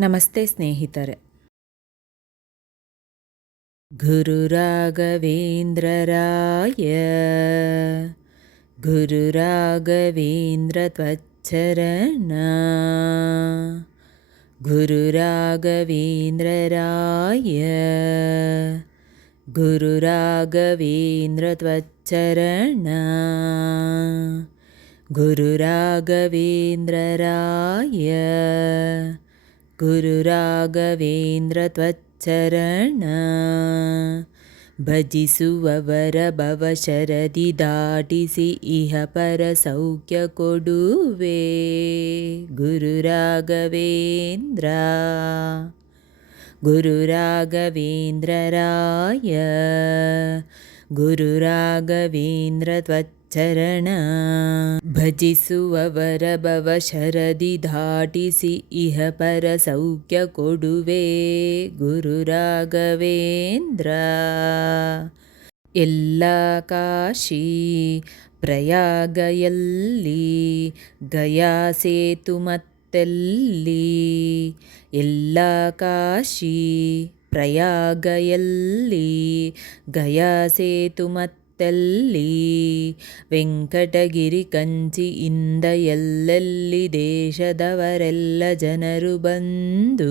ನಮಸ್ತೆ ಸ್ನೇಹಿತರೆ. ಗುರುರಾಘವೇಂದ್ರರಾಯ ಗುರುರಾಘವೇಂದ್ರ ತ್ವಚ್ಚರಣ ಗುರುರಾಘವೇಂದ್ರರಾಯ ಗುರುರಾಘವೇಂದ್ರ ತ್ವಚ್ಚರಣ ಗುರುರಾಘವೇಂದ್ರರಾಯ ಗುರುರಾಘವೇಂದ್ರ ತ್ವಚ್ಚರಣ ಭಜಿಸುವವರ ಭವಶರದಿ ದಾಟಿಸಿ ಇಹ ಪರ ಸೌಖ್ಯ ಕೊಡುವೆ ಗುರುರಾಘವೇಂದ್ರ ಗುರುರಾಘವೇಂದ್ರರಾಯ ಗುರುರಾಘವೇಂದ್ರ ತ್ವಚ್ಚರಣ ಭಜಿಸುವವರ ಭವಶರದಿ ದಾಟಿಸಿ ಇಹ ಪರ ಸೌಖ್ಯ ಕೊಡುವೆ ಗುರುರಾಘವೇಂದ್ರ. ಎಲ್ಲ ಕಾಶಿ ಪ್ರಯಾಗಯಲ್ಲಿ ಗಯಾ ಸೇತು ಮತ್ತೆಲ್ಲಿ ಎಲ್ಲ ಕಾಶಿ ಪ್ರಯಾಗಯಲ್ಲಿ ಗಯಾ ಸೇತು ಮತ್ತೆಲ್ಲಿ ವೆಂಕಟಗಿರಿ ಕಂಚಿಯಿಂದ ಎಲ್ಲೆಲ್ಲಿ ದೇಶದವರೆಲ್ಲ ಜನರು ಬಂದು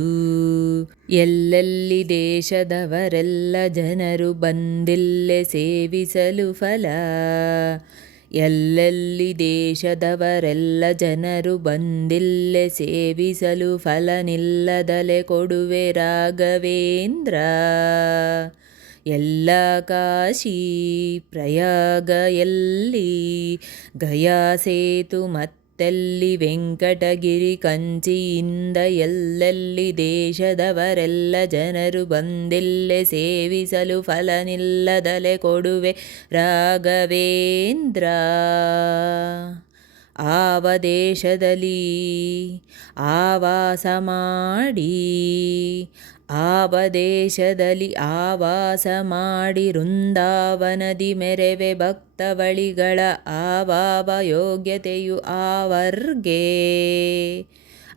ಎಲ್ಲೆಲ್ಲಿ ದೇಶದವರೆಲ್ಲ ಜನರು ಬಂದಿಲ್ಲೆ ಸೇವಿಸಲು ಫಲ ಎಲ್ಲೆಲ್ಲಿ ದೇಶದವರೆಲ್ಲ ಜನರು ಬಂದಿಲ್ಲೆ ಸೇವಿಸಲು ಫಲ ನಿಲ್ಲದಲೆ ಕೊಡುವೆ ರಾಘವೇಂದ್ರ. ಎಲ್ಲ ಕಾಶಿ ಪ್ರಯಾಗ ಎಲ್ಲಿ ಗಯಾ ಸೇತು ಮತ್ತೆಲ್ಲಿ ವೆಂಕಟಗಿರಿ ಕಂಚಿಯಿಂದ ಎಲ್ಲೆಲ್ಲಿ ದೇಶದವರೆಲ್ಲ ಜನರು ಬಂದಿಲ್ಲೆ ಸೇವಿಸಲು ಫಲ ನಿಲ್ಲದಲೆ ಕೊಡುವೆ ರಾಘವೇಂದ್ರ. ಆವ ದೇಶದಲ್ಲಿ ಆವಾಸ ಮಾಡಿ ಆವ ದೇಶದಲ್ಲಿ ಆವಾಸ ಮಾಡಿ ವೃಂದಾವನದಿ ಮೆರೆವೆ ಭಕ್ತವಳಿಗಳ ಆವಾವ ಯೋಗ್ಯತೆಯು ಆವರ್ಗೆ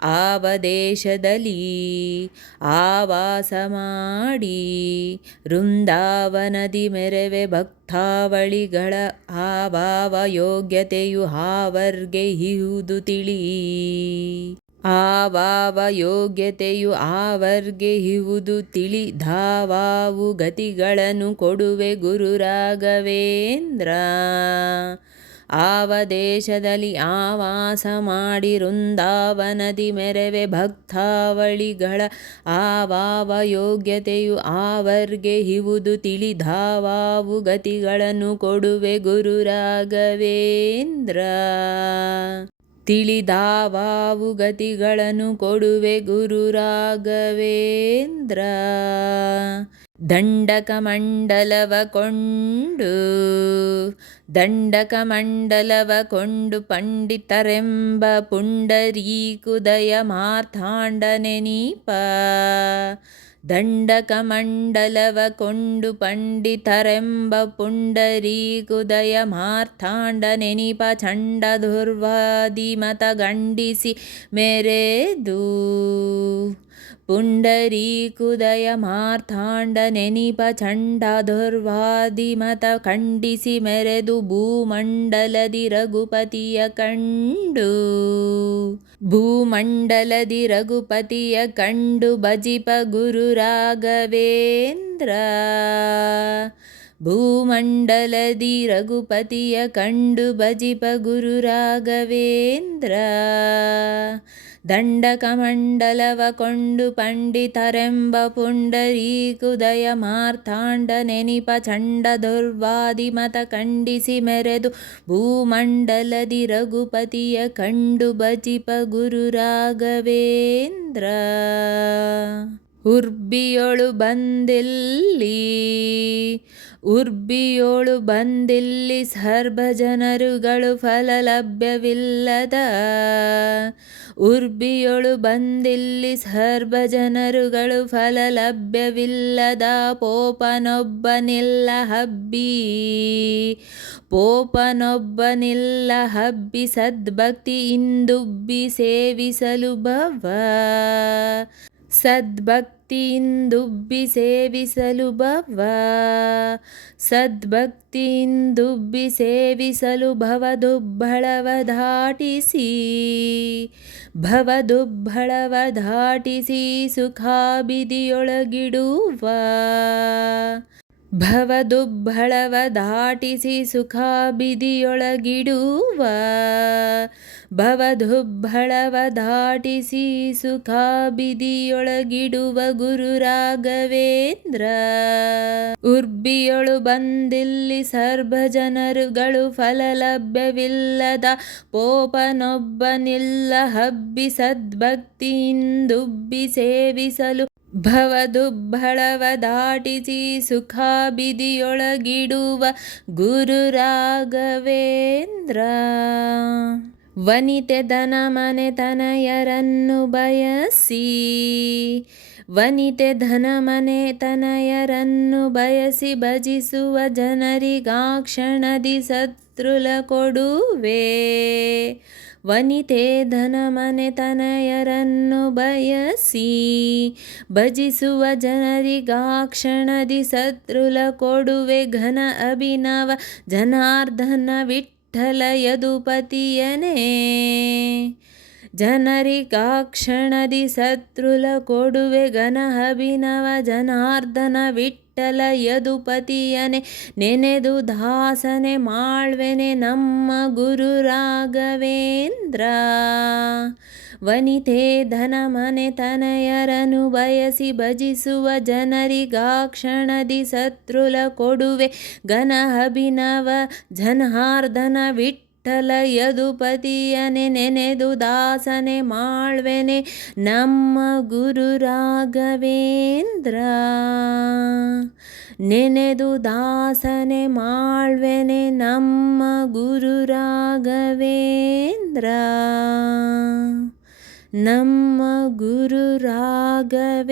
ಆವ ದೇಶದಲ್ಲಿ ಆವಾಸ ಮಾಡಿ ವೃಂದಾವನದಿ ಮೆರೆವೆ ಭಕ್ತಾವಳಿಗಳ ಆವಾವ ಯೋಗ್ಯತೆಯು ಆವರ್ಗೆ ಇಹುದು ತಿಳಿ ಆವಾವ ಯೋಗ್ಯತೆಯು ಆವರ್ಗೆ ಇಹುದು ತಿಳಿ ಧಾವಾವು ಗತಿಗಳನ್ನು ಕೊಡುವೆ ಗುರು ರಾಘವೇಂದ್ರ. ಆವ ದೇಶದಲ್ಲಿ ಆವಾಸ ಮಾಡಿ ವೃಂದಾವನದಿ ಮೆರೆವೆ ಭಕ್ತಾವಳಿಗಳ ಆವಾವ ಯೋಗ್ಯತೆಯು ಆವರ್ಗೆ ಇಹುದು ತಿಳಿ ಧಾವಾವು ಗತಿಗಳನ್ನು ಕೊಡುವೆ ಗುರು ರಾಘವೇಂದ್ರ. ತಿಳಿದಾವಾವು ಗತಿಗಳನ್ನು ಕೊಡುವೆ ಗುರು ರಾಘವೇಂದ್ರ. ದಂಡಕ ಮಂಡಲವ ಕೊಂಡು ಪಂಡಿತರೆಂಬ ಪುಂಡರೀಕುದಯ ಮಾರ್ಥಾಂಡ ನೆನೀಪ ದಂಡಕ ಮಂಡಲವ ಕೊಂಡು ಪಂಡಿತರೆಂಬ ಪುಂಡರೀಕುದಯ ಮಾರ್ಥಾಂಡ ನೆನೀಪ ಚಂಡ ದುರ್ವಾದಿ ಮತ ಗಂಡಿಸಿ ಮೆರೆದು ಪುಂಡರೀಕುದಯ ಮಾರ್ಥಾಂಡ ನೆನೀಪ ಚಂಡ ದುರ್ವಾದಿ ಮತ ಖಂಡಿಸಿ ಮೆರೆದು ಭೂಮಂಡಲದಿ ರಘುಪತಿಯ ಕಂಡು ಭೂಮಂಡಲದಿ ರಘುಪತಿಯ ಕಂಡು ಭಜಿಪ ಗುರು ರಾಘವೇಂದ್ರ. ಭೂಮಂಡಲದಿ ರಘುಪತಿಯ ಕಂಡು ಭಜಿಪ ಗುರು ರಾಘವೇಂದ್ರ. ದಂಡಕ ಮಂಡಲವ ಕೊಂಡು ಪಂಡಿತರೆಂಬ ಪುಂಡರೀಕುದಯ ಮಾರ್ಥಾಂಡ ನೆನೀಪ ಚಂಡ ದುರ್ವಾದಿ ಮತ ಖಂಡಿಸಿ ಮೆರೆದು ಭೂಮಂಡಲದಿ ರಘುಪತಿಯ ಕಂಡು ಭಜಿಪ ಗುರು ರಾಘವೇಂದ್ರ. ಉರ್ಬಿಯೊಳು ಬಂದಿಲ್ಲಿ ಸರ್ವಜನರುಗಳು ಫಲ ಲಭ್ಯವಿಲ್ಲದ ಉರ್ಬಿಯೊಳು ಬಂದಿಲ್ಲಿ ಸರ್ವಜನರುಗಳು ಫಲ ಲಭ್ಯವಿಲ್ಲದ ಪೋಪನೊಬ್ಬನಿಲ್ಲ ಹಬ್ಬಿ ಸದ್ಭಕ್ತಿ ಇಂದುಬ್ಬಿ ಸೇವಿಸಲು ಭವ ಸದ್ಭಕ್ತಿಯಿಂದುಬ್ಬಿ ಸೇವಿಸಲು ಸದ್ಭಕ್ತಿಯಿಂದುಬ್ಬಿ ಸೇವಿಸಲು ಭವದುಬ್ಬಳವ ದಾಟಿಸಿ ಸುಖಾಬಿದಿಯೊಳಗಿಡುವ ಭವದುಬ್ಬಳವ ದಾಟಿಸಿ ಸುಖಾಬಿದಿಯೊಳಗಿಡುವ ಭವದುಬ್ಬಳವ ದಾಟಿಸಿ ಸುಖಾಬಿದಿಯೊಳಗಿಡುವ ಗುರು ರಾಘವೇಂದ್ರ. ಉರ್ಬಿಯೊಳು ಬಂದಿಲ್ಲಿ ಸರ್ವಜನರುಗಳು ಫಲ ಲಭ್ಯವಿಲ್ಲದ ಪೋಪನೊಬ್ಬನಿಲ್ಲ ಹಬ್ಬಿ ಸದ್ಭಕ್ತಿಯಿಂದುಬ್ಬಿ ಸೇವಿಸಲು ಭವದುಬ್ಬಳವ ದಾಟಿಸಿ ಸುಖಾಬಿದಿಯೊಳಗಿಡುವ ಗುರು ರಾಘವೇಂದ್ರ. ವನಿತೆ ಧನ ಮನೆ ತನಯರನ್ನು ಬಯಸಿ ಭಜಿಸುವ ಜನರಿಗಾಕ್ಷಣದಿ ಸತ್ರುಲ ಕೊಡುವೆ. ವನಿತೆ ಧನ ಮನೆ ತನಯರನ್ನು ಬಯಸಿ ಭಜಿಸುವ ಜನರಿಗಾಕ್ಷಣದಿ ಸತ್ರುಲ ಕೊಡುವೆ. ಘನ ಅಭಿನವ ಜನಾರ್ದನ ವಿಠ್ಠಲ ಯದುಪತಿಯನೇ ಜನರಿಗಾಕ್ಷಣದಿ ಸತ್ರುಲ ಕೊಡುವೆ. ಘನ ಅಭಿನವ ಜನಾರ್ದನ ವಿಠ್ಠಲ ಯದುಪತಿಯನೆ ನೆನೆದು ದಾಸನೆ ಮಾಳ್ವೆನೆ ನಮ್ಮ ಗುರು ರಾಘವೇಂದ್ರ. ವನಿತೆ ಧನ ಮನೆ ತನಯರನು ಬಯಸಿ ಭಜಿಸುವ ಜನರಿಗಾಕ್ಷಣದಿ ಸತ್ರುಲ ಕೊಡುವೆ. ಘನ ಅಭಿನವ ಜನಾರ್ದನ ವಿಠ್ಠಲ ಯದುಪತಿಯನೆ ನೆನೆದು ದಾಸನೆ ಮಾಳ್ವೆನೆ ನಮ್ಮ ಗುರು ರಾಘವೇಂದ್ರ. ನೆನೆದು ದಾಸನೆ ಮಾಳ್ವೆನೆ ನಮ್ಮ ಗುರು ರಾಘವೇಂದ್ರ. ನಮ್ಮ ಗುರು ರಾಘವೇಂದ್ರ.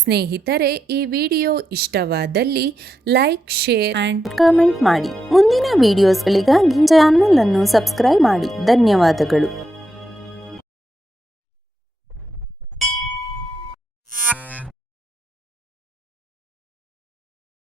ಸ್ನೇಹಿತರೆ, ಈ ವಿಡಿಯೋ ಇಷ್ಟವಾದಲ್ಲಿ ಲೈಕ್, ಶೇರ್ ಆ್ಯಂಡ್ ಕಮೆಂಟ್ ಮಾಡಿ. ಮುಂದಿನ ವಿಡಿಯೋಸ್ಗಳಿಗಾಗಿ ಚಾನಲ್ ಅನ್ನು ಸಬ್ಸ್ಕ್ರೈಬ್ ಮಾಡಿ. ಧನ್ಯವಾದಗಳು.